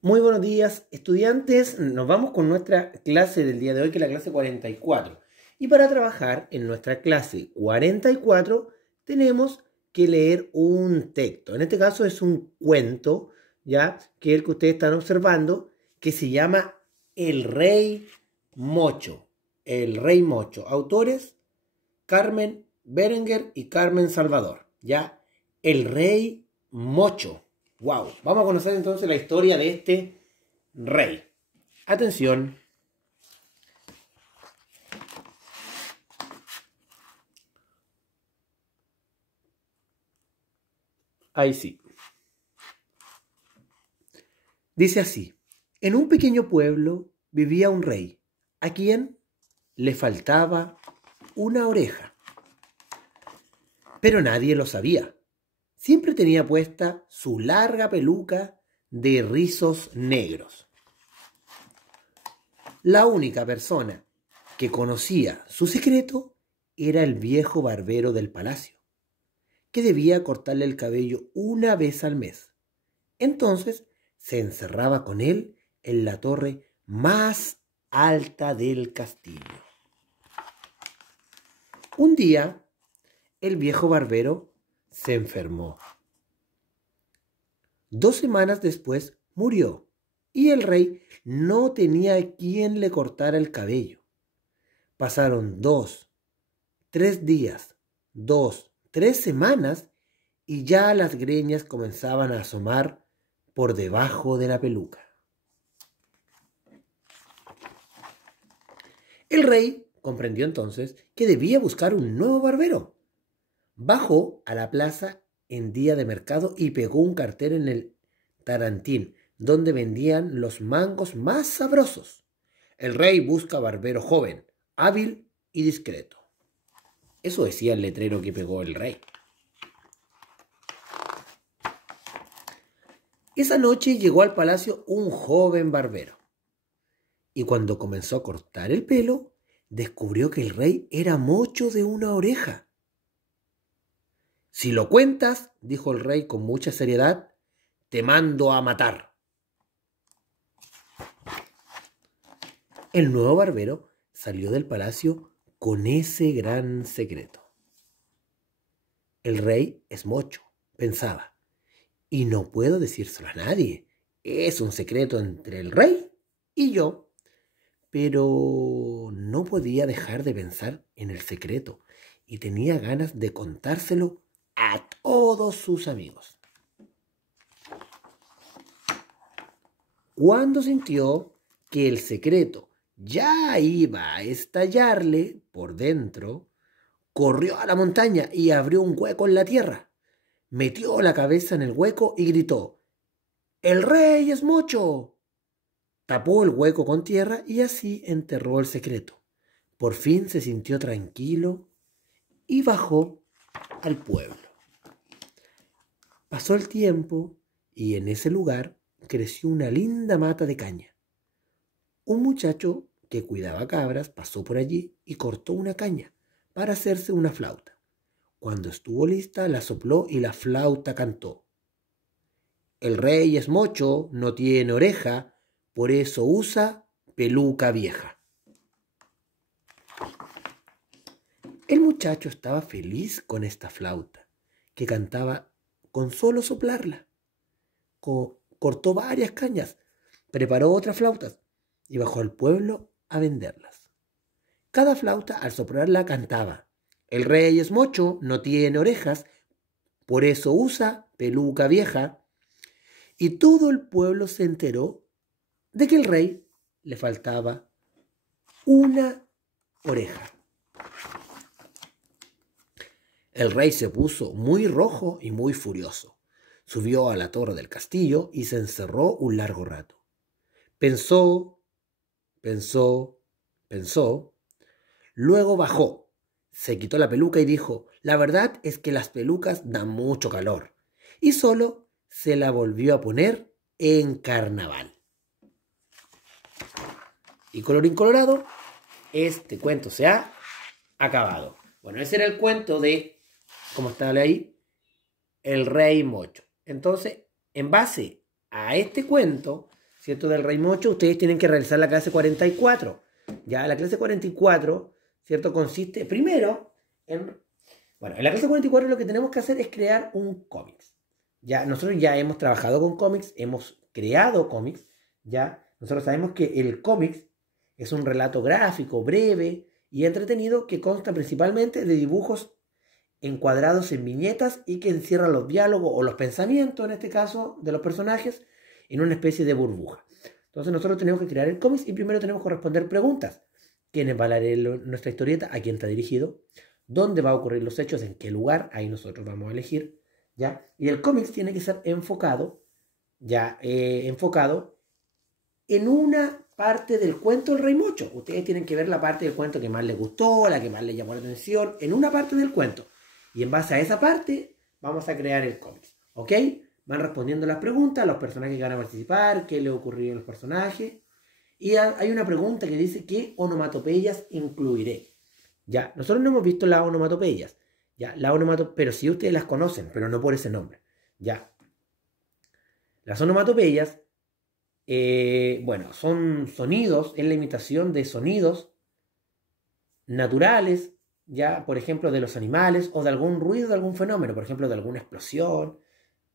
Muy buenos días, estudiantes. Nos vamos con nuestra clase del día de hoy, que es la clase 44. Y para trabajar en nuestra clase 44 tenemos que leer un texto. En este caso es un cuento, ¿ya? Que es el que ustedes están observando, que se llama El Rey Mocho. El Rey Mocho. Autores: Carmen Berenguer y Carmen Salvador, ¿ya? El Rey Mocho. Wow. Vamos a conocer entonces la historia de este rey. Atención. Ahí sí. Dice así: en un pequeño pueblo vivía un rey, a quien le faltaba una oreja. Pero nadie lo sabía. Siempre tenía puesta su larga peluca de rizos negros. La única persona que conocía su secreto era el viejo barbero del palacio, que debía cortarle el cabello una vez al mes. Entonces se encerraba con él en la torre más alta del castillo. Un día, el viejo barbero se enfermó. 2 semanas después murió, y el rey no tenía quien le cortara el cabello. Pasaron 2, 3 días, 2, 3 semanas, y ya las greñas comenzaban a asomar por debajo de la peluca. El rey comprendió entonces que debía buscar un nuevo barbero. Bajó a la plaza en día de mercado y pegó un cartel en el tarantín, donde vendían los mangos más sabrosos. El rey busca barbero joven, hábil y discreto. Eso decía el letrero que pegó el rey. Esa noche llegó al palacio un joven barbero, y cuando comenzó a cortar el pelo, descubrió que el rey era mocho de una oreja. Si lo cuentas, dijo el rey con mucha seriedad, te mando a matar. El nuevo barbero salió del palacio con ese gran secreto. El rey es mocho, pensaba, y no puedo decírselo a nadie. Es un secreto entre el rey y yo. Pero no podía dejar de pensar en el secreto y tenía ganas de contárselo a todos sus amigos. Cuando sintió que el secreto ya iba a estallarle por dentro, corrió a la montaña y abrió un hueco en la tierra. Metió la cabeza en el hueco y gritó: ¡El rey es mocho! Tapó el hueco con tierra y así enterró el secreto. Por fin se sintió tranquilo y bajó al pueblo. Pasó el tiempo y en ese lugar creció una linda mata de caña. Un muchacho que cuidaba cabras pasó por allí y cortó una caña para hacerse una flauta. Cuando estuvo lista, la sopló y la flauta cantó: el rey es mocho, no tiene oreja, por eso usa peluca vieja. El muchacho estaba feliz con esta flauta, que cantaba con solo soplarla. Cortó varias cañas, preparó otras flautas y bajó al pueblo a venderlas. Cada flauta al soplarla cantaba: el rey es mocho, no tiene orejas, por eso usa peluca vieja. Y todo el pueblo se enteró de que el rey le faltaba una oreja. El rey se puso muy rojo y muy furioso. Subió a la torre del castillo y se encerró un largo rato. Pensó, pensó, pensó. Luego bajó, se quitó la peluca y dijo: la verdad es que las pelucas dan mucho calor. Y solo se la volvió a poner en carnaval. Y colorín colorado, este cuento se ha acabado. Bueno, ese era el cuento de, como está ahí, el rey mocho. Entonces, en base a este cuento, ¿cierto? Del Rey Mocho, ustedes tienen que realizar la clase 44. Ya, la clase 44, ¿cierto? Consiste primero en... Bueno, en la clase 44 lo que tenemos que hacer es crear un cómic. Ya, nosotros ya hemos trabajado con cómics, hemos creado cómics, ya. Nosotros sabemos que el cómic es un relato gráfico, breve y entretenido que consta principalmente de dibujos encuadrados en viñetas y que encierran los diálogos o los pensamientos, en este caso, de los personajes en una especie de burbuja. Entonces nosotros tenemos que crear el cómic y primero tenemos que responder preguntas. ¿Quién va a leer nuestra historieta? ¿A quién está dirigido? ¿Dónde va a ocurrir los hechos? ¿En qué lugar? Ahí nosotros vamos a elegir, ¿ya? Y el cómic tiene que ser enfocado, ya, enfocado en una parte del cuento del Rey Mocho. Ustedes tienen que ver la parte del cuento que más les gustó, la que más les llamó la atención, en una parte del cuento. Y en base a esa parte vamos a crear el cómic, ¿ok? Van respondiendo las preguntas, los personajes que van a participar, qué le ocurrió a los personajes. Y hay una pregunta que dice, ¿qué onomatopeyas incluiré? Ya, nosotros no hemos visto las onomatopeyas, ya, pero sí ustedes las conocen, pero no por ese nombre, ya. Las onomatopeyas, bueno, son sonidos, es la imitación de sonidos naturales, ya, por ejemplo, de los animales o de algún ruido de algún fenómeno, por ejemplo, de alguna explosión,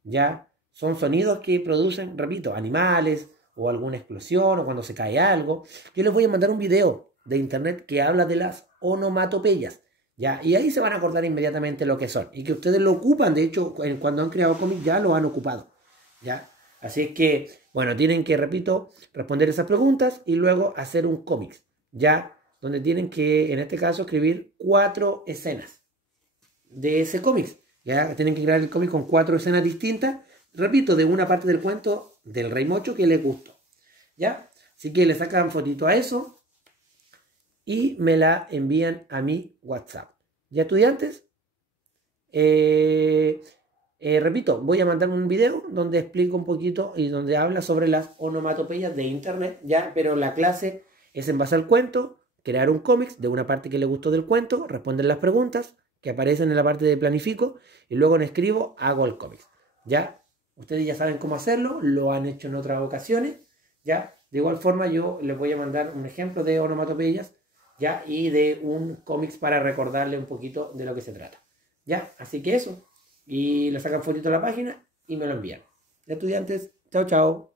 ya. Son sonidos que producen, repito, animales o alguna explosión o cuando se cae algo. Yo les voy a mandar un video de internet que habla de las onomatopeyas, ya, y ahí se van a acordar inmediatamente lo que son y que ustedes lo ocupan, de hecho, cuando han creado cómics ya lo han ocupado, ya. Así es que, bueno, tienen que, repito, responder esas preguntas y luego hacer un cómic, ya, donde tienen que, en este caso, escribir 4 escenas de ese cómic. Ya tienen que crear el cómic con 4 escenas distintas, repito, de una parte del cuento del Rey Mocho que les gustó, ¿ya? Así que le sacan fotito a eso y me la envían a mi WhatsApp. ¿Ya, estudiantes? Repito, voy a mandar un video donde explico un poquito y donde habla sobre las onomatopeyas de internet, ¿ya? Pero la clase es en base al cuento, crear un cómic de una parte que le gustó del cuento, responder las preguntas que aparecen en la parte de planifico y luego en escribo hago el cómic, ¿ya? Ustedes ya saben cómo hacerlo, lo han hecho en otras ocasiones, ¿ya? De igual forma yo les voy a mandar un ejemplo de onomatopeyas, ¿ya? Y de un cómic para recordarle un poquito de lo que se trata, ¿ya? Así que eso. Y le sacan fotito a la página y me lo envían. ¿Ya, estudiantes? Chao, chao.